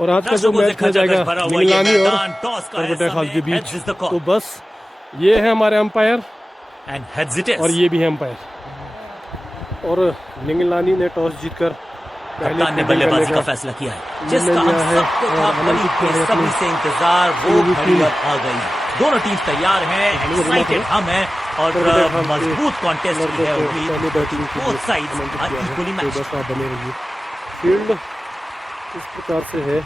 और आज का जो मैच खेला जाएगा निगलानी और करबटा खाल के बीच, तो बस ये है हमारे अंपायर और ये भी है अंपायर। और निगलानी ने टॉस जीतकर कप्तान ने बल्लेबाजी का फैसला किया है, जिसका हम सबको था बड़ी बेसब्री से इंतजार। वो घड़ी अब आ गई, दोनों टीम तैयार हैं, एक्साइटेड हम हैं और मजबूत कॉन्टेस्ट की है उम्मीद। Both sides are equally matched. बने रहिए। फील्ड इस प्रकार से है,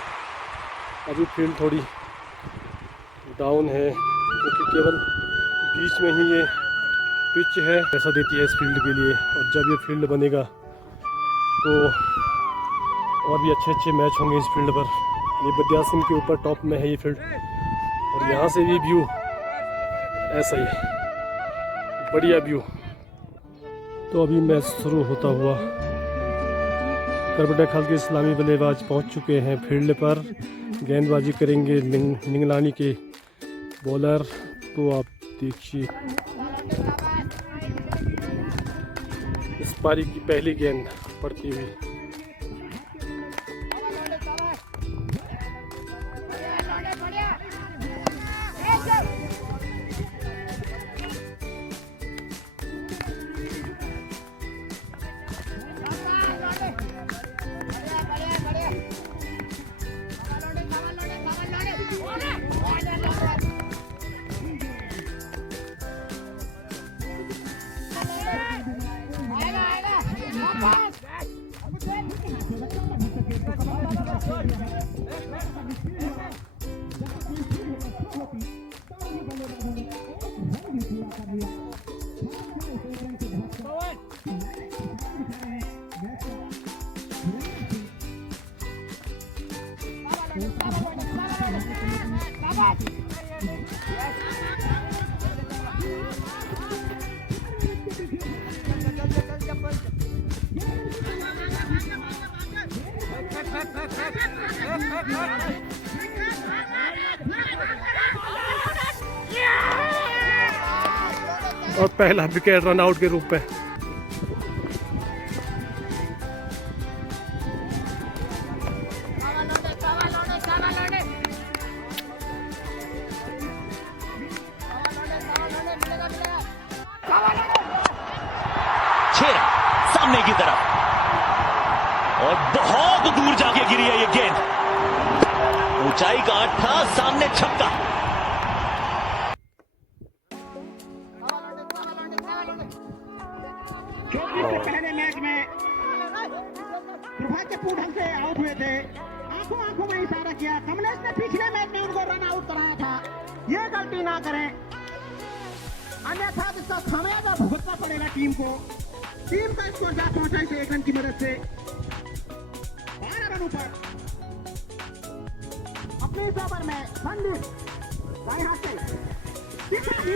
अभी फील्ड थोड़ी डाउन है क्योंकि केवल बीच में ही ये पिच है, ऐसा देती है इस फील्ड के लिए। और जब ये फील्ड बनेगा तो और भी अच्छे अच्छे मैच होंगे इस फील्ड पर। ये विद्या सिंह के ऊपर टॉप में है ये फील्ड, और यहाँ से भी व्यू ऐसा ही बढ़िया व्यू। तो अभी मैच शुरू होता हुआ करबटा खाल के इस्लामी बल्लेबाज पहुँच चुके हैं फील्ड पर। गेंदबाजी करेंगे निगलानी के बॉलर। तो आप देखिए इस पारी की पहली गेंद पड़ती हुई। और पहला विकेट रन आउट के रूप में। छेड़ा सामने की तरफ और बहुत दूर जाके गिरी है ये गेंद। ऊंचाई का 8 था, सामने छक्का। पहले मैच में दुर्भाग्यपूर्ण ढंग से आउट हुए थे। आंखों आंखों में इशारा किया। कमलेश ने पिछले मैच में उनको रन आउट कराया था। ये गलती ना करें, अन्यथा इसका खामियाजा भुगतना पड़ेगा टीम को। टीम का स्कोर जा पहुंचा इसे 1 रन की मदद से 12 रनों पर। अपने इस ओवर में संदीप दाएं हाथ से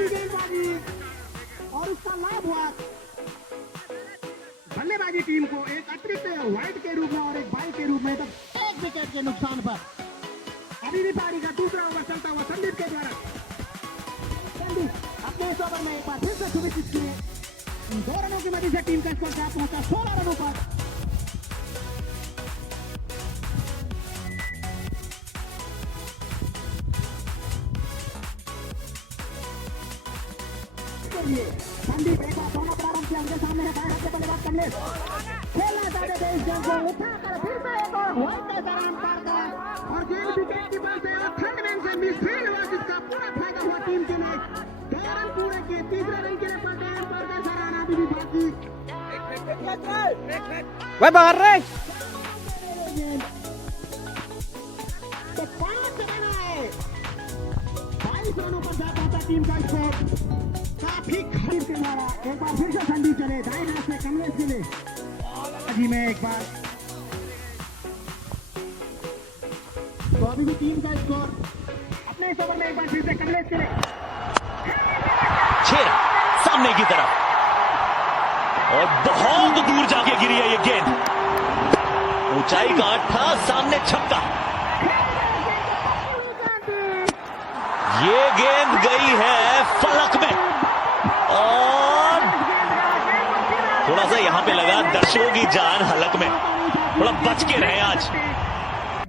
गेंदबाजी और उसका लाभ हुआ बल्लेबाजी टीम को एक अतिरिक्त वाइड के रूप में और एक बाई के रूप में, तब 1 विकेट के नुकसान पर। अभी भी पारी का दूसरा ओवर चलता हुआ संदीप के द्वारा। संदीप अपने इस ओवर में एक बार फिर से सुविधा किए। 2 रनों की मदद से टीम का स्कोर क्या पहुंचा 16 रनों पर। संदीप एक बार दोनों प्रारंभ किया। उनके सामने है बाएं हाथ के बल्लेबाज कमलेश। खेलना चाहते थे इस गेंद को, उठाकर फिर से एक और वाइड का दौरान पार करा और गेंद विकेट की बल से और थंडमैन से मिसफील्ड हुआ, जिसका पूरा फायदा हुआ टीम के लिए। 2 रन पूरे किए, तीसरे रन के लिए पलटे एम्पायर का सराहना अभी भी बाकी। वह बाहर रे तो 5 रन आए, 22 रनों पर जा पहुंचा टीम का स्कोर। काफी खरीद के द्वारा एक बार फिर से संदीप चले दाएं हाथ से कमलेश के लिए जी में एक बार। तो अभी भी टीम का स्कोर अपने इस ओवर में एक बार फिर से कमलेश के लिए। छेड़ा सामने की तरफ और बहुत दूर जाके गिरी है ये गेंद। ऊंचाई का 8 था, सामने छक्का। ये गेंद गई है फलक में और थोड़ा सा यहां पे लगा दर्शकों की जान हलक में। थोड़ा बच के रहे आज।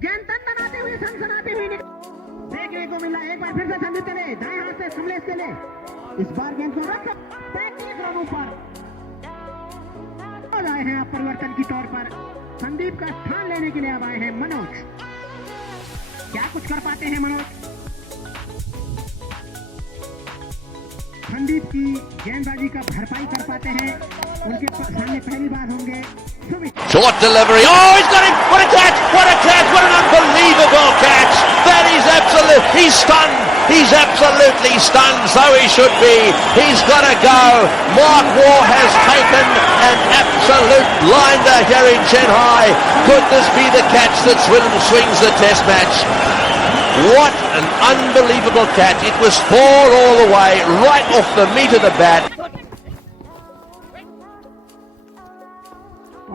गेंद तन बनाते सनसनाती हुई देखने को मिला। एक बार फिर से संदीप चले दाएं हाथ से कमलेश चले, इस बार गेंद को रख 35 रनों पर आए हैं। आप परिवर्तन की तौर पर संदीप का स्थान लेने के लिए अब आए हैं मनोज। क्या कुछ कर पाते हैं मनोज? संदीप की गेंदबाजी का भरपाई कर पाते हैं। उनके सामने पहली बार होंगे Sumit. Short delivery. Oh, he's got him. What a catch. What a catch. What an unbelievable catch. That is absolute. He's stunned. He's absolutely stunned. So he should be. He's got to go. Mark Waugh has taken an absolute blinder here in Shanghai. Could this be the catch that swings the test match? What an unbelievable catch. It was 4 all the way, right off the meat of the bat.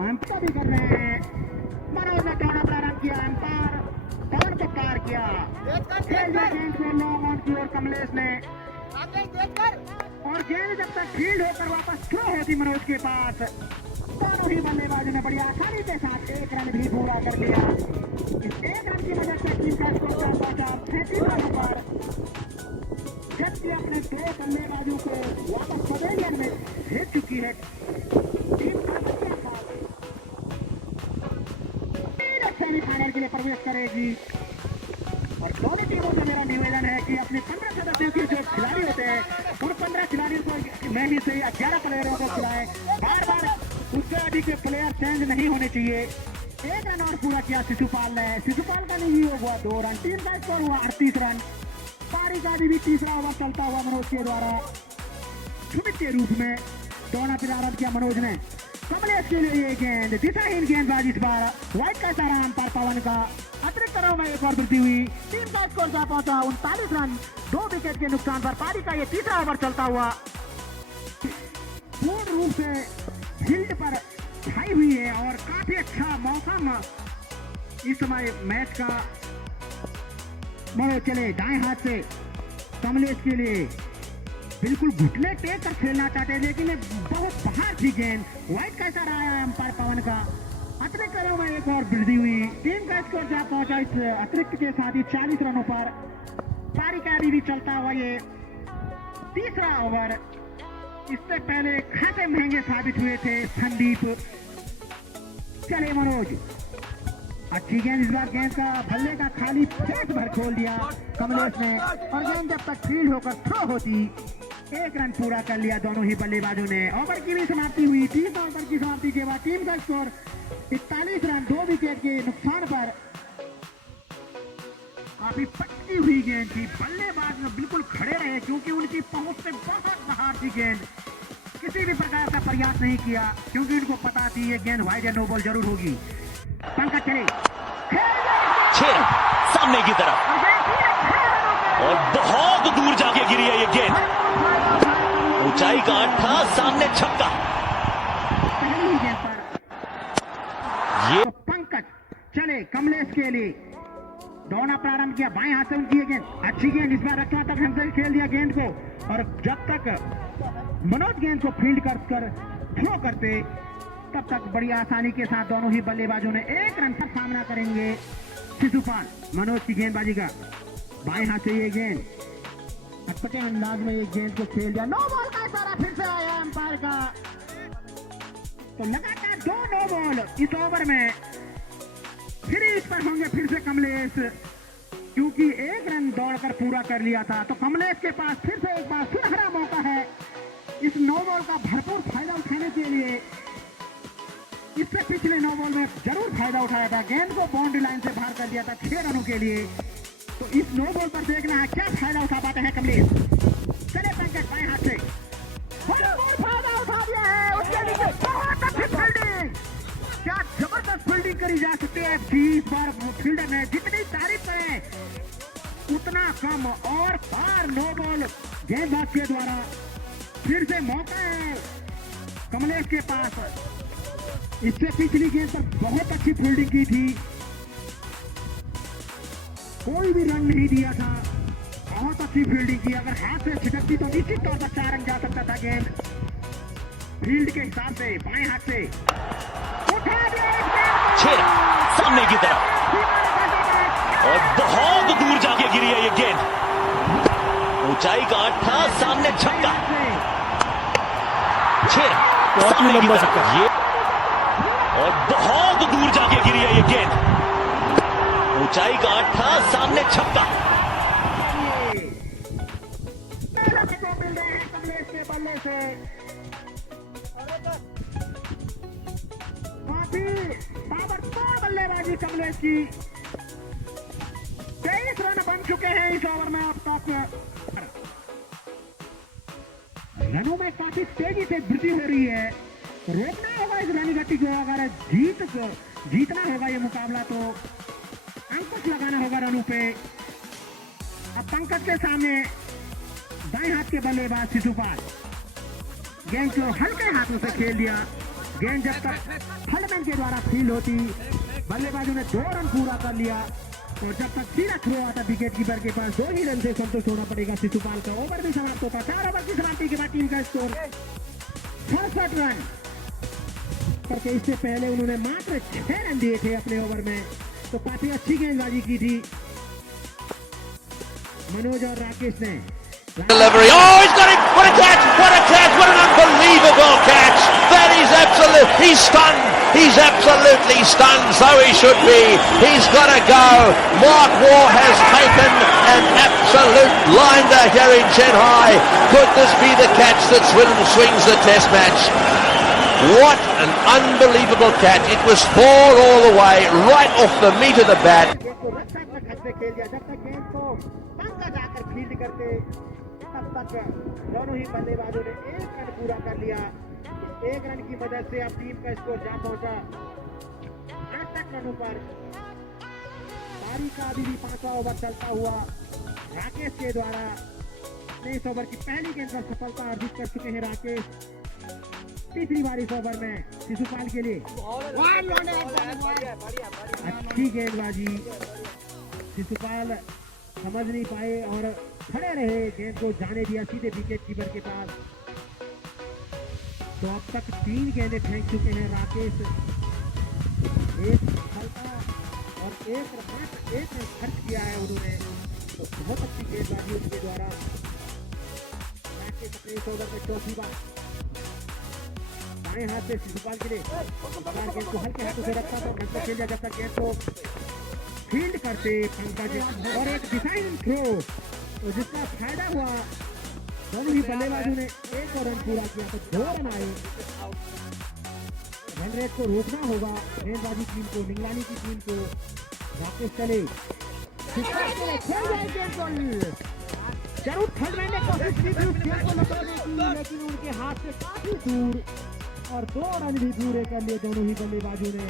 Umpire भी कर रहे हैं। मनोज ने दौड़ा प्रारंभ किया, umpire कौन को पार किया, खेल दिया गेंद को लॉन्ग ऑन की ओर कमलेश ने, और गेंद जब तक फील्ड होकर वापस थ्रो होती मनोज के पास, दोनों ही बल्लेबाजों ने बड़ी आसानी के साथ 1 रन भी पूरा कर लिया। इस 1 रन की वजह से टीम का स्कोर 37 रनों पर, जबकि अपने 2 बल्लेबाजों को वापस पवेलियन में भेज चुकी है टीम का सेमीफाइनल के लिए प्रवेश करेगी। और दोनों टीमों से मेरा निवेदन है कि अपने 15 सदस्यों के जो खिलाड़ी होते हैं उन 15 खिलाड़ियों को मैं ही से 11 प्लेयरों को खिलाएं। बार बार उससे अधिक के प्लेयर चेंज नहीं होने चाहिए। 1 रन और पूरा किया शिशुपाल ने। शिशुपाल का नहीं हुआ 2 रन, टीम का स्कोर हुआ 38 रन। पारी का भी तीसरा ओवर चलता हुआ मनोज के द्वारा सुमित के रूप में दौड़ा प्रारंभ किया मनोज ने। कमलेश के लिए ये गेंद दिशाहीन गेंदबाजी, इस बार व्हाइट का इशारा अंपायर पवन का। अतिरिक्त रनों में एक और वृद्धि हुई। टीम का स्कोर जा पहुंचा 39 रन। 2 विकेट के नुकसान पर पारी का ये तीसरा ओवर चलता हुआ पूर्ण रूप से फील्ड पर छाई हुई है और काफी अच्छा मौका इस समय मैच का। मनोज चले दाएं हाथ से कमलेश के लिए, बिल्कुल घुटने टेक कर खेलना चाहते हैं लेकिन बहुत बाहर थी गेंद। व्हाइट का इशारा आया है अंपायर पवन का। अतिरिक्त रनों में एक और वृद्धि हुई। टीम का स्कोर जा पहुंचा इस अतिरिक्त के साथ ही 40 रनों पर। पारी का भी चलता हुआ ये तीसरा ओवर। इससे पहले खासे महंगे साबित हुए थे संदीप। चले मनोज, अच्छी गेंद, इस बार गेंद का बल्ले का खाली पेट भर खोल दिया कमलेश ने, और गेंद जब तक फील्ड होकर थ्रो होती 1 रन पूरा कर लिया दोनों ही बल्लेबाजों ने। ओवर की भी समाप्ति हुई। 30 ओवर की समाप्ति के बाद टीम का स्कोर 41 रन। 2 विकेट के नुकसान पर काफी पटकी हुई गेंद थी। बल्लेबाज में बिल्कुल खड़े रहे क्योंकि उनकी पहुंच से बहुत बाहर थी गेंद। किसी भी प्रकार का प्रयास नहीं किया क्योंकि उनको पता थी ये गेंद वाइड या नो बॉल जरूर होगी। पंकज चले, 6 सामने की तरफ और बहुत दूर जाके गिरी है ये गेंद। ऊंचाई का 8 सामने छक्का। पहली ही गेंद पर ये तो पंकज चले कमलेश के लिए, दौड़ना प्रारंभ किया। बाएं हाथ से उनकी ये गेंद, अच्छी गेंद, इस बार रक्षा तक हमसे खेल दिया गेंद को, और जब तक मनोज गेंद को फील्ड कर थ्रो करते तब तक बड़ी आसानी के साथ दोनों ही बल्लेबाजों ने 1 रन का सामना करेंगे। शिशुपाल मनोज की गेंदबाजी का, बाएं हाथ से ये गेंद अटपटे अंदाज में ये गेंद को खेल दिया। नो बॉल का इशारा फिर से आया अंपायर का। तो लगातार 2 नो बॉल इस ओवर में। फिर इस पर होंगे फिर से कमलेश, क्योंकि 1 रन दौड़कर पूरा कर लिया था। तो कमलेश के पास फिर से एक बार सुनहरा मौका है इस नो बॉल का भरपूर फायदा उठाने के लिए। इससे पिछले नो बॉल में जरूर फायदा उठाया था, गेंद को बाउंड्री लाइन से बाहर कर दिया था 6 रनों के लिए। तो इस नो बॉल पर देखना है क्या फायदा उठा पाते हैं कमलेश। चले पंकज बाएं हाथ से, भरपूर फायदा उठा दिया है। उसके नीचे बहुत अच्छी फील्डिंग, क्या जबरदस्त फील्डिंग करी जा सकती है। इस बार फील्डर ने जितनी तारीफ करें उतना कम, और बार नो बॉल गेंदबाज के द्वारा। फिर से मौका है कमलेश के पास। इससे पिछली गेंद पर बहुत अच्छी फील्डिंग की थी, कोई भी रन नहीं दिया था। बहुत अच्छी फील्डिंग की, अगर हाथ से छिटकती तो निश्चित तौर पर 4 रन जा सकता था गेंद। फील्ड के हिसाब से बाएं हाथ से उठा दिया, 6 सामने की तरफ। और बहुत दूर जाके गिरी है ये गेंद, ऊंचाई का अट्ठा, सामने छक्का, 6 बहुत ही लंबा छक्का। ये और बहुत दूर जाके गिरी है ये गेंद, ऊंचाई का अट्ठा, सामने छक्का। मिल रहे हैं कमलेश के बल्ले से, काफी ताबड़तोड़ बल्लेबाजी कमलेश की। 23 रन बन चुके हैं इस ओवर में अब तक। रनों में काफी तेजी से वृद्धि हो रही है, रोकना होगा इस रन गति को। अगर जीतना होगा ये मुकाबला तो अंकुश लगाना होगा रनों पे। अब पंकज के सामने दाएं हाथ के बल्लेबाज शिशुपाल, गेंद को हल्के हाथों से खेल दिया। गेंद जब तक हलमैन के द्वारा फील्ड होती, बल्लेबाजों ने 2 रन पूरा कर लिया। और जब तक सीधा थ्रो आता विकेट कीपर के पास, 2 ही रन से संतुष्ट होना पड़ेगा शिशुपाल का। ओवर भी समाप्त होता, 4 ओवर की समाप्ति के बाद टीम का स्कोर 66 रन करके। इससे पहले उन्होंने मात्र 6 रन दिए थे अपने ओवर में, तो काफी अच्छी गेंदबाजी की थी मनोज और राकेश ने। Delivery. Oh, he's got it! What a catch! What a catch! What an unbelievable catch! That is absolute. He's stunned. He's absolutely stunned. So he should be. He's got to go. Mark Waugh has taken an absolute blinder here in Shanghai. Could this be the catch that swings the Test match? What an unbelievable catch! It was 4 all the way, right off the meat of the bat. दोनों ही बल्लेबाजों ने 1 run पूरा कर लिया। 1 run की मदद से अब टीम का स्कोर जा पहुंचा 68 रनों पर। पारी का अभी भी 5वां ओवर चलता हुआ राकेश के द्वारा इस ओवर की पहली गेंद पर सफलता अर्जित कर चुके हैं राकेश। तीसरी बार इस ओवर में शिशुपाल के लिए अच्छी गेंदबाजी। शिशुपाल समझ नहीं पाए और खड़े रहे, गेंद को जाने दिया सीधे विकेट कीपर के पास। तो अब तक 3 गेंदें फेंक चुके हैं राकेश, 1 सफलता और 1 रन खर्च किया है उन्होंने। तो बहुत अच्छी गेंदबाजी उनके द्वारा। राकेश अपने इस ओवर में 4थी बार दाएं हाथ से शिशुपाल के लिए गेंद को हल्के हाथों से रखा तो मंत्र खेल जब तक गेंद को फील्ड करते पंकज और एक डिजाइन थ्रो, तो जिसका फायदा हुआ। दोनों ही बल्लेबाजों ने 1 और रन पूरा किया तो 2 रन आए। रन रेट को रोकना होगा गेंदबाजी टीम को, निगरानी की टीम को। राकेश चले जरूर थर्ड ने कोशिश की थी उस गेंद को लगाने की, लेकिन उनके हाथ से काफी दूर और 2 रन भी पूरे कर लिए दोनों ही बल्लेबाजों ने।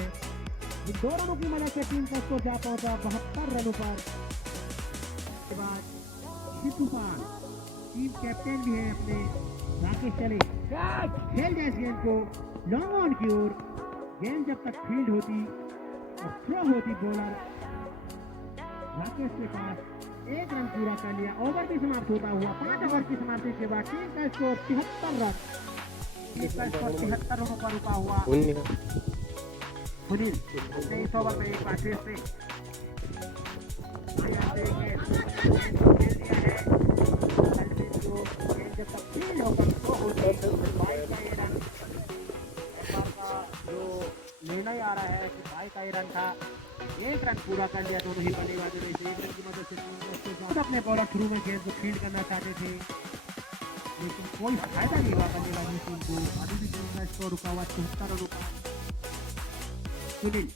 इन 2 रनों की मदद से टीम का स्कोर जा पहुंचा 72 रनों पर। के बाद शिशुपाल टीम कैप्टन भी है अपने। राकेश चले खेल जाए इस गेंद को लॉन्ग ऑन की ओर। गेंद जब तक फील्ड होती और थ्रो होती बॉलर राकेश के पास 1 रन पूरा कर लिया। ओवर भी समाप्त होता हुआ 5 ओवर की समाप्ति के बाद टीम का स्कोर 73 रन। टीम का स्कोर 73 रनों पर रुका हुआ। सुनील अपने इस ओवर में एक बार फिर से जब तक फील्ड होकर जो निर्णय आ रहा है कि 22 का रन था, 1 रन पूरा कर लिया दोनों ही बल्लेबाजों ने। 1 रन की मदद से अपने बॉलर थ्रू में गेंद को फील्ड करना चाहते थे, लेकिन कोई फायदा नहीं हुआ बल्लेबाजी टीम को। अभी भी टीम का स्कोर रुका हुआ 74 रनों का। सुनील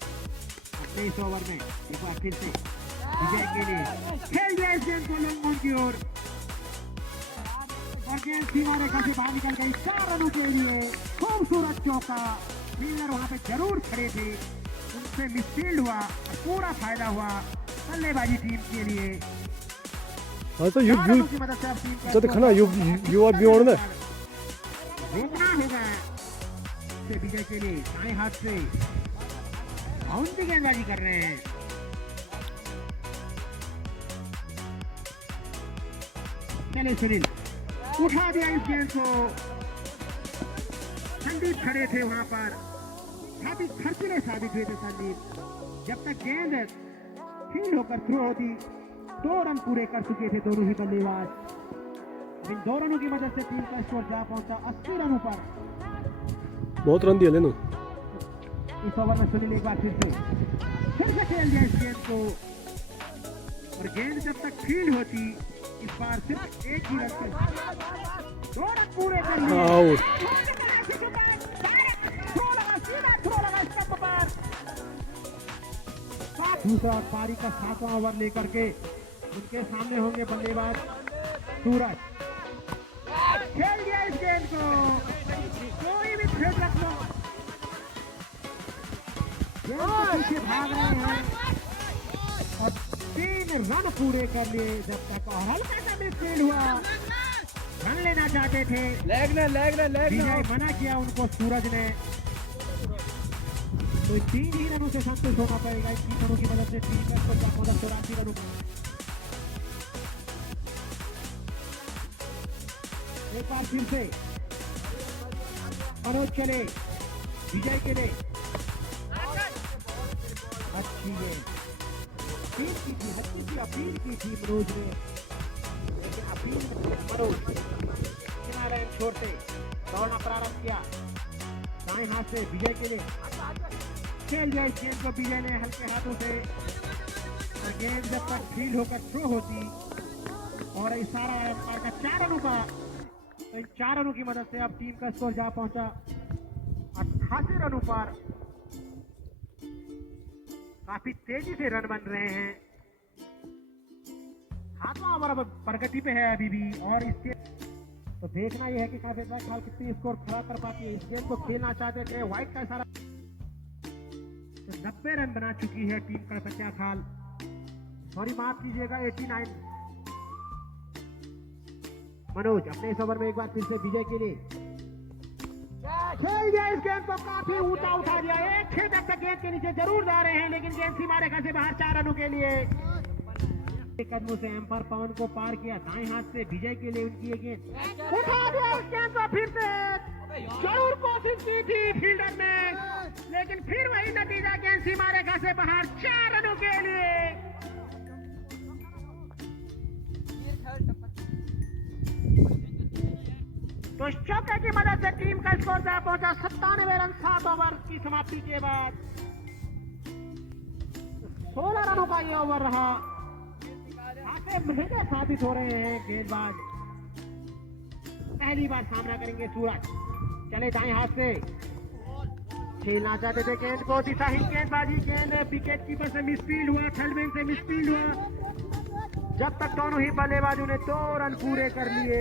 अपने इस ओवर में एक बार फिर से विजय के लिए खेल दिया इस गेंद को लॉन्ग ऑन की ओर और गेंद सीमा रेखा से बाहर निकल गई 4 रनों के लिए। खूबसूरत चौका, फील्डर वहां पे जरूर खड़े थे, उनसे मिसफील्ड हुआ और पूरा फायदा हुआ बल्लेबाजी टीम के लिए। तो दिखाना युवा बियोड़ में रोकना होगा विजय के लिए। दाएं हाथ से बाउंस की गेंदबाजी कर रहे हैं। चले सुनील उठा दिया इस गेंद को। संदीप खड़े थे वहां पर, काफी खर्चीले साबित हुए थे संदीप। जब तक गेंद फील्ड होकर थ्रो होती 2 रन पूरे कर चुके थे दोनों ही बल्लेबाज। इन 2 रनों की मदद से टीम का स्कोर जा पहुंचा 80 रनों पर। बहुत रन दिए लेनो। इस ओवर में सुनील एक बार फिर से खेल दिया इस गेंद को, और गेंद जब तक फील्ड होती इस बार सिर्फ एक ही रन पर 2 रन पूरे कर लिए। आउट। दूसरा और पारी का 7वां ओवर लेकर के उनके सामने होंगे बल्लेबाज सूरज। खेल दिया इस गेंद को, कोई भी खेल रख लो, गेंद के पीछे भाग रहे हैं और 3 रन पूरे कर लिए जब तक, और हल्का सा मिसफील्ड हुआ, रन लेना चाहते थे, विजय मना किया उनको सूरज ने। तो 3 ही रनों से संतुष्ट होना पड़ेगा। 3 रनों की मदद से टीम का स्कोर 84 रनों। एक बार फिर से मनोज चले विजय के लिए, अच्छी गेंद हल्की सी अपील की थी मनोज ने, लेकिन अपील मनोज किनारे छोड़ते दौड़ना प्रारंभ किया दाएं हाथ से विजय के लिए। खेल दिया इस गेंद को विजय ने हल्के हाथों से, और गेंद जब तक फील्ड होकर थ्रो होती और इशारा अंपायर का 4 रनों का, तो इन 4 रनों की मदद से अब टीम का स्कोर जा पहुंचा 88 रनों पर। काफी तेजी से रन बन रहे हैं। 7वां ओवर अब प्रगति पे है अभी भी, और इसके तो देखना यह है कि काफी खाल कितनी स्कोर खड़ा कर पाती है। इस गेंद को खेलना चाहते थे, व्हाइट का इशारा, 90 रन बना चुकी है टीम का सत्या खाल, सॉरी माफ कीजिएगा 89। मनोज अपने इस ओवर में एक बार फिर से विजय के लिए खेल दिया इस गेंद को, काफी ऊंचा उठा दिया, एक छेदक तक गेंद के नीचे जरूर जा रहे हैं, लेकिन गेंद सीमा रेखा से बाहर 4 रनों के लिए। कदमों से एम्पायर पवन को पार किया, दाएं हाथ से विजय के लिए उनकी ये गेंद उठा दिया इस गेंद को, फिर से जरूर कोशिश की थी फील्डर ने, लेकिन फिर वही नतीजा, गेंद सीमा रेखा से बाहर 4 रनों के लिए। तो चौके की मदद से टीम का स्कोर जा पहुंचा 97 रन 7 ओवर की समाप्ति के बाद। 16 रनों का ये ओवर रहा। काफी महंगे साबित हो रहे हैं गेंदबाज। पहली बार सामना करेंगे सूरज, चले दाएं हाथ से, खेलना चाहते थे गेंद को, दिशाहीन गेंदबाजी, गेंद विकेट कीपर से मिसफील्ड हुआ, थर्डमैन से मिसफील्ड हुआ, जब तक दोनों ही बल्लेबाजों ने 2 रन पूरे कर लिए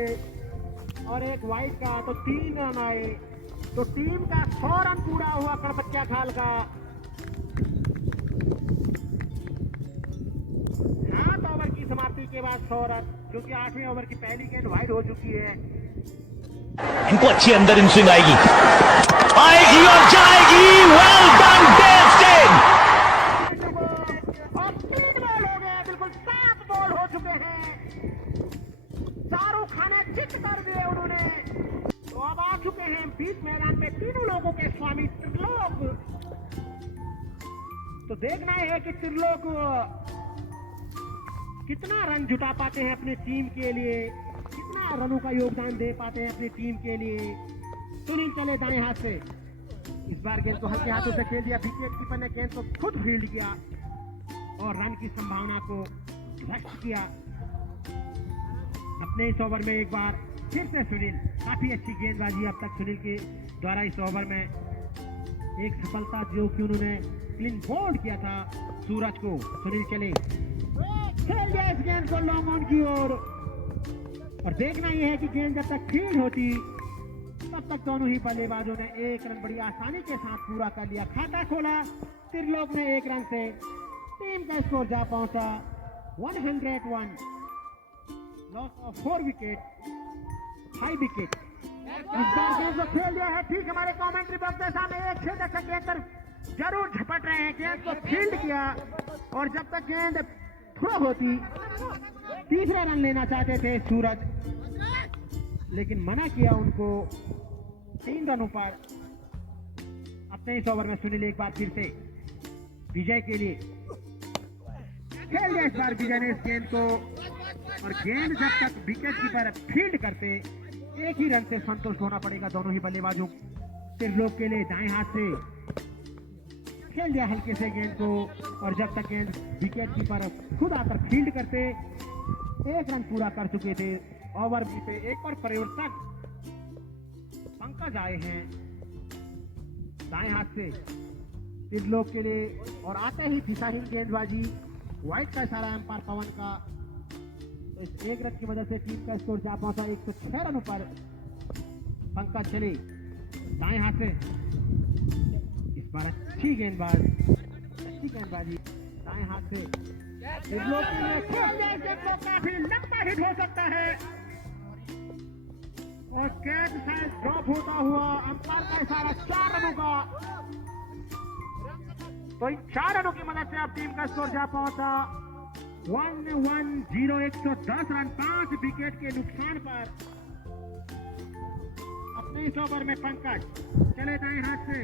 और एक वाइड का, तो 3 रन आए, तो टीम का 100 रन पूरा हुआ कड़पत्या खाल का। 7 ओवर की समाप्ति के बाद 100 रन, क्योंकि 8वें ओवर की पहली गेंद वाइड हो चुकी है। इनको अच्छी अंदर इन स्विंग आएगी और जाएगी। Well done Dale Steyn. और 3 बॉल हो गए, बिल्कुल 7 बॉल हो चुके हैं। शाहरुख खान चित कर दिए उन्होंने, तो अब आ चुके हैं बीच मैदान में तीनों लोगों के स्वामी त्रिलोक। तो देखना है कि त्रिलोक कितना रन जुटा पाते हैं अपनी टीम के लिए, कितना रनों का योगदान दे पाते हैं अपनी टीम के लिए। सुनील चले दाएं हाथ से, इस बार गेंद को हल्के हाथों से खेल दिया, विकेट कीपर ने गेंद को खुद फील्ड किया और रन की संभावना को व्यक्त किया। अपने इस ओवर में एक बार फिर से सुनील, काफी अच्छी गेंदबाजी अब तक सुनील के द्वारा इस ओवर में, एक सफलता जो कि उन्होंने क्लीन बोल्ड किया था सूरज को। सुनील चले, खेल दिया इस गेंद को लॉन्ग ऑन की ओर, और देखना यह है कि गेंद जब तक फील्ड होती तब तक दोनों ही बल्लेबाजों ने 1 रन बड़ी आसानी के साथ पूरा कर लिया। खाता खोला त्रिलोक ने 1 रन से, टीम का स्कोर जा पहुंचा 101। Loss of 4 wicket, 5 wicket. इस बार गेंद को खेल दिया है, ठीक हमारे कमेंट्री बॉक्स के सामने एक छेदक से गेंद पर जरूर झपट रहे हैं, गेंद को फील्ड किया, और जब तक गेंद थ्रो होती तीसरा रन लेना चाहते थे सूरज, लेकिन मना किया उनको 3 रनों पर। अपने इस ओवर में सुनील एक बार फिर से विजय के लिए खेल दिया इस बार विजय ने इस गेंद को, और गेंद जब तक विकेट कीपर फील्ड करते एक ही रन से संतुष्ट होना पड़ेगा दोनों ही बल्लेबाजों। त्रिलोक के लिए दाएं हाथ से खेल दिया हल्के से गेंद को, और जब तक गेंद विकेट कीपर खुद आकर फील्ड करते एक रन पूरा कर चुके थे। ओवर पे एक और परिवर्तन, पंकज आए हैं दाएं हाथ से त्रिलोक के लिए, और आते ही दिशाहीन गेंदबाजी, व्हाइट का इशारा अंपायर पवन का। तो इस एक रन की वजह से टीम का स्कोर जा पहुंचा 106 रनों पर। पंकज चले दाएं हाथ से, इस बार अच्छी गेंदबाजी दाएं हाथ से त्रिलोक के लिए, काफी लंबा हिट हो सकता है, और कैच शायद ड्रॉप होता हुआ। अंपायर का इशारा 4 रनों का, तो इन 4 रनों की मदद से अब टीम का स्कोर जा पहुंचा 110, 110 रन 5 विकेट के नुकसान पर। अपने इस ओवर में पंकज चले दाएं हाथ से,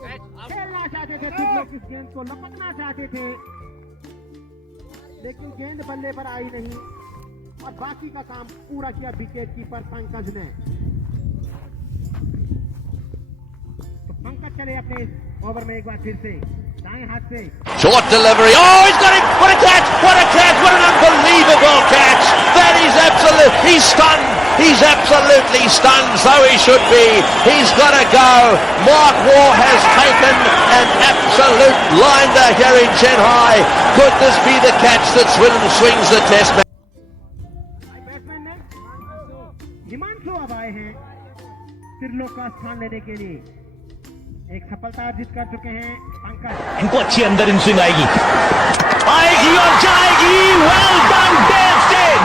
खेलना चाहते थे त्रिलोक, इस गेंद को लपकना चाहते थे, लेकिन गेंद बल्ले पर आई नहीं, और बाकी का काम पूरा किया विकेट कीपर पंकज ने। तो पंकज चले अपने ओवर में एक बार फिर से दाएं हाथ से, Short delivery. Oh, he's got it. What a catch. What a catch. What an unbelievable catch. That is absolute. He's stunned. He's absolutely stunned. So he should be. He's got to go. Mark Waugh has taken an absolute blinder here in Shanghai. Could this be the catch that swings the test match? Batsman ने हिमांशु अब आए हैं त्रिलोक का स्थान लेने के लिए। एक सफलता अर्जित कर चुके हैं पंकज। इनको अच्छी अंदर इन स्विंग आएगी और जाएगी। Well done Dale Steyn.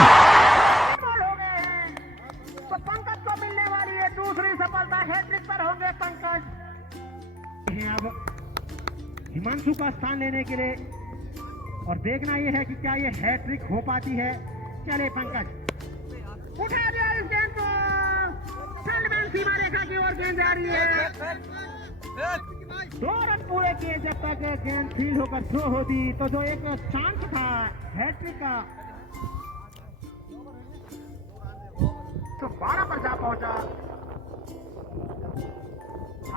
हो गए हैं, तो पंकज को मिलने वाली है दूसरी सफलता, हैट्रिक पर होंगे पंकज। अब हिमांशु का स्थान लेने के लिए, और देखना यह है कि क्या ये हैट्रिक हो पाती है। चले पंकज, उठा दिया इस गेंद को, फील्डमैन सीमा रेखा की ओर गेंद जा रही है। 2 रन पूरे किए जब तक गेंद फील्ड होकर थ्रो होती, तो जो एक चांस था हैट्रिक का, तो 12 पर जा पहुंचा।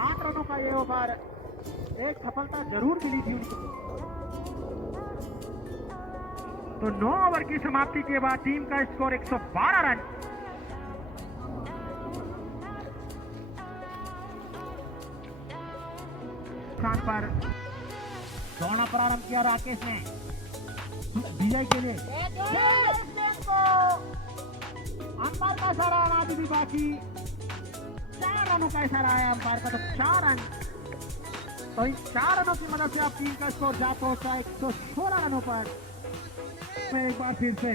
8 रनों का ये ओवर, एक सफलता जरूर मिली थी उनको। तो 9 ओवर की समाप्ति के बाद टीम का स्कोर 112 रन। स्थान पर दौड़ना प्रारंभ किया राकेश ने विजय के लिए। अंपायर का इशारा अभी भी बाकी, 4 रनों का इशारा आया अंपायर का, तो 4 रन। तो इन 4 रनों की मदद से अब टीम का स्कोर जा पहुंचा 116 रनों पर। एक बार फिर से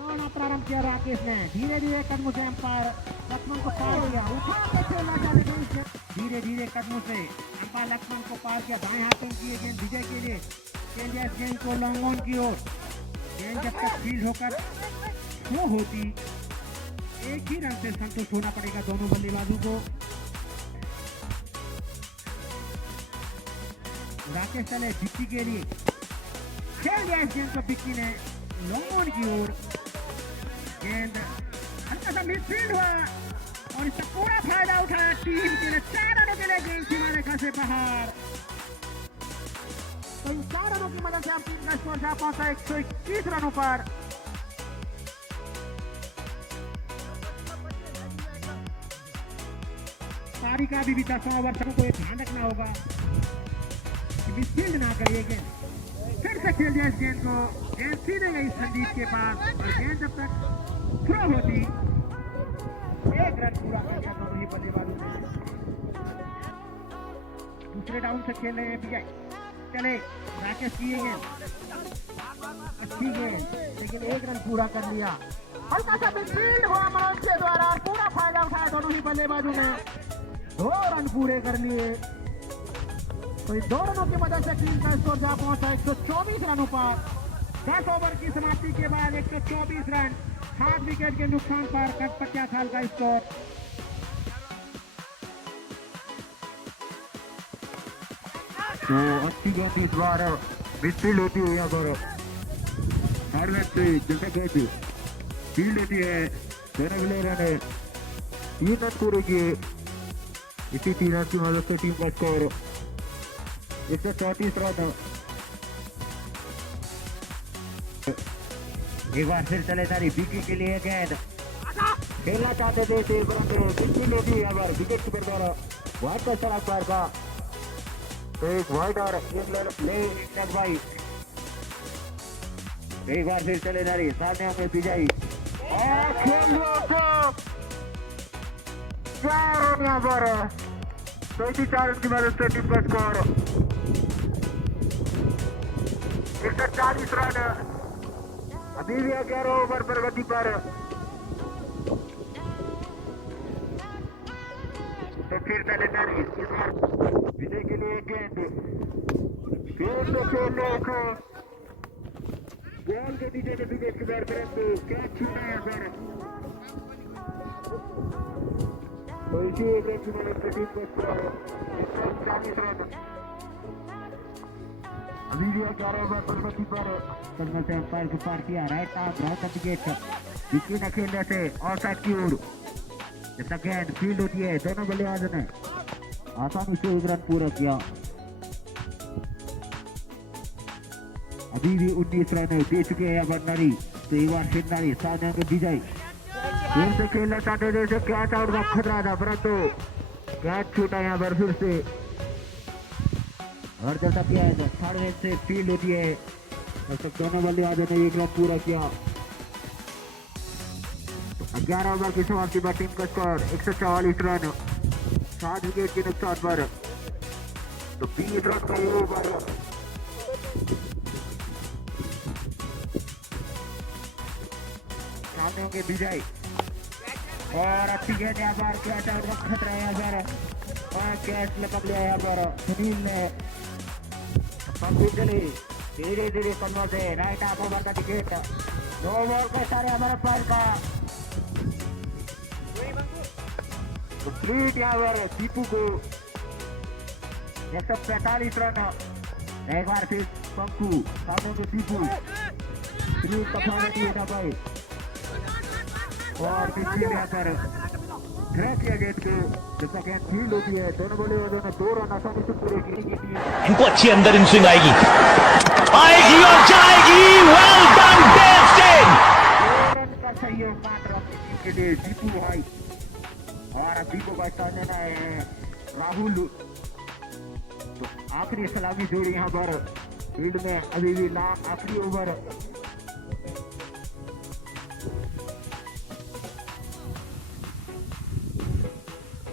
दौड़ना प्रारंभ किया राकेश ने, धीरे धीरे कदमों से अंपायर लक्ष्मण को पार किया, उठा के खेलना चाहते थे, धीरे धीरे कदमों से अंपायर लक्ष्मण को पार किया। दाएं हाथ में किए गेंद विजय के लिए, खेल दिया इस गेंद को लॉन्ग ऑन की ओर। गेंद जब तक फील्ड होकर थ्रो होती एक ही रन से संतुष्ट होना पड़ेगा दोनों बल्लेबाजों को। राकेश चले बिक्की के लिए, खेल दिया इस गेंद को बिक्की ने लॉन्ग ऑन की ओर। गेंद हल्का सा मिडफील्ड हुआ, और इसका पूरा फायदा उठाया टीम के लिए। 4 रनों के लिए गेंद सीमा रेखा से बाहर। तो इन 4 रनों की मदद से अब टीम का स्कोर जा पहुंचा 121 रनों पर। पारी का भी 10वां ओवर, सबको ये ध्यान रखना होगा कि मिडफील्ड ना करिए गेंद। फिर से खेल दिया इस गेंद को, गेंद सीधे गई संदीप के पास, और गेंद जब तक थ्रो होती एक रन पूरा किया दोनों ही बल्लेबाजों ने। दूसरे डाउन से खेल रहे हैं विजय। चले राकेश की गेंद, अच्छी गेंद, लेकिन एक रन पूरा कर लिया। हल्का सा मिडफील्ड हुआ मनोज के द्वारा, पूरा फायदा उठाया दोनों ही बल्लेबाजों ने, 2 रन पूरे कर लिए। तो इन 2 रनों की मदद से टीम का स्कोर जा पहुंचा 124 रनों पर। 10 ओवर की समाप्ति के बाद 124 रन, 7 विकेट के नुकसान पर कटपटिया खाल का स्कोर। तो अच्छी गेंद इस बार मिडफील्ड होती है यहाँ पर हर मैच से जैसा कहती फील्ड होती है दोनों प्लेयरों ने 3 रन पूरे किए इसी 3 रन की मदद से टीम का स्कोर 134 रन एक बार फिर चले तारी बीकी के लिए गेंद खेलना चाहते थे बिल्कुल लेती है पर विकेट कीपर द्वारा वाइड का सड़क पार का तो एक वाइड और एक भाई एक बार फिर चले जा रही सामने हमें पिजाई और खेल यहाँ पर 34 की मदद से टीम का स्कोर 140 रन अभी भी 11 ओवर पर गति पर तो फिर चले जा रही इस बार विजय के लिए गेंद फिर तो खेल रहे बॉल के नीचे से विकेट की बार परंतु क्या छूटा है सर तो इसी एक की मदद से टीम को स्कोर 140 रन अभी भी 11 ओवर पर गति पर करने से अंपायर के पार किया right arm right wicket wicket न खेलने से ऑफसाइड की ओर जैसा गेंद फील्ड होती है दोनों बल्लेबाजों ने आसानी से 1 रन पूरा किया अभी भी 19 रन दे चुके हैं भंडारी तो एक बार फिर नारी सामने में दी जाए फिर से खेलना चाहते थे कैच आउट का खतरा था परंतु कैच छूटा यहाँ पर फिर से और जैसा किया है थर्ड रेंज से फील्ड होती है दोनों बल्लेबाजों ने 1 रन पूरा किया 11 ओवर की समाप्ति पर टीम का स्कोर 144 रन 7 विकेट के नुकसान पर तो 20 रन का ये ओवर सामने होंगे विजय और अच्छी गेंद यहाँ पर कैच आउट का खतरा है यहाँ पर और कैच लपक लिया यहाँ पर सुनील ने चली धीरे धीरे कमर से राइट हाफ ओवर का विकेट 2 ओवर का सारे हमारे पैर का तो प्लीज यहाँ पर दीपू को 145 रन एक बार फिर पंकु सामने को दीपू प्लीज कफाने दिए था भाई और पिछले यहाँ पर ड्रैग किया गेंद को जैसा गेंद फील्ड होती है दोनों बल्लेबाजों ने 2 रन आसानी से पूरे किए इनको अच्छी अंदर इन स्विंग आएगी और जाएगी well done Dale Steyn 2 run का सहयोग मात्र अपनी टीम के लिए दीपू भाई और अभी को बचा देना है राहुल तो आखिरी सलामी जोड़ी यहाँ पर फील्ड में अभी भी आखिरी ओवर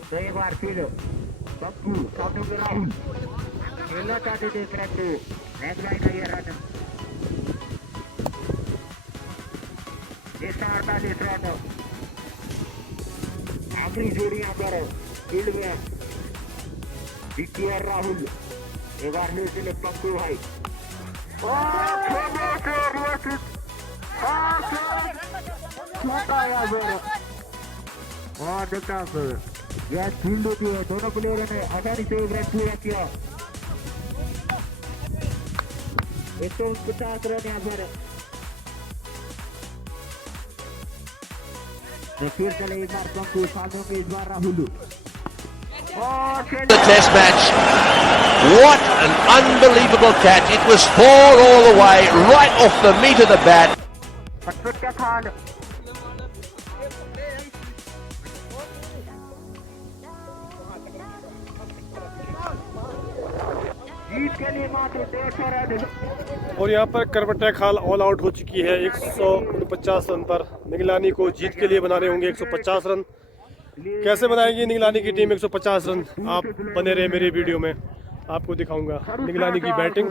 तो एक बार फिर बब्बू सामने में राहुल खेलना चाहते थे परंतु नेट लाइन का ये रन 148 रन आखिरी जोड़ी यहाँ पर फील्ड में विक्की और राहुल एक बार ले पंकु भाई और देखता यह फील्ड होती है दोनों प्लेयरों ने आसानी से 1 रन पूरा किया 150 रन यहाँ पर तो फिर चले एक बार पंकु सामने में इस बार Rahul The test match. What an unbelievable catch. It was 4 all the way, right off the meat of the bat. पटपट खान जीत के लिए मात्र 150 रन और यहाँ पर करवटा खाल ऑल आउट हो चुकी है 149 रन पर। निगलानी को जीत के लिए बनाने होंगे 150 रन। कैसे बनाएगी निगलानी की टीम 150 रन? आप बने रहे मेरी वीडियो में, आपको दिखाऊंगा निगलानी की बैटिंग।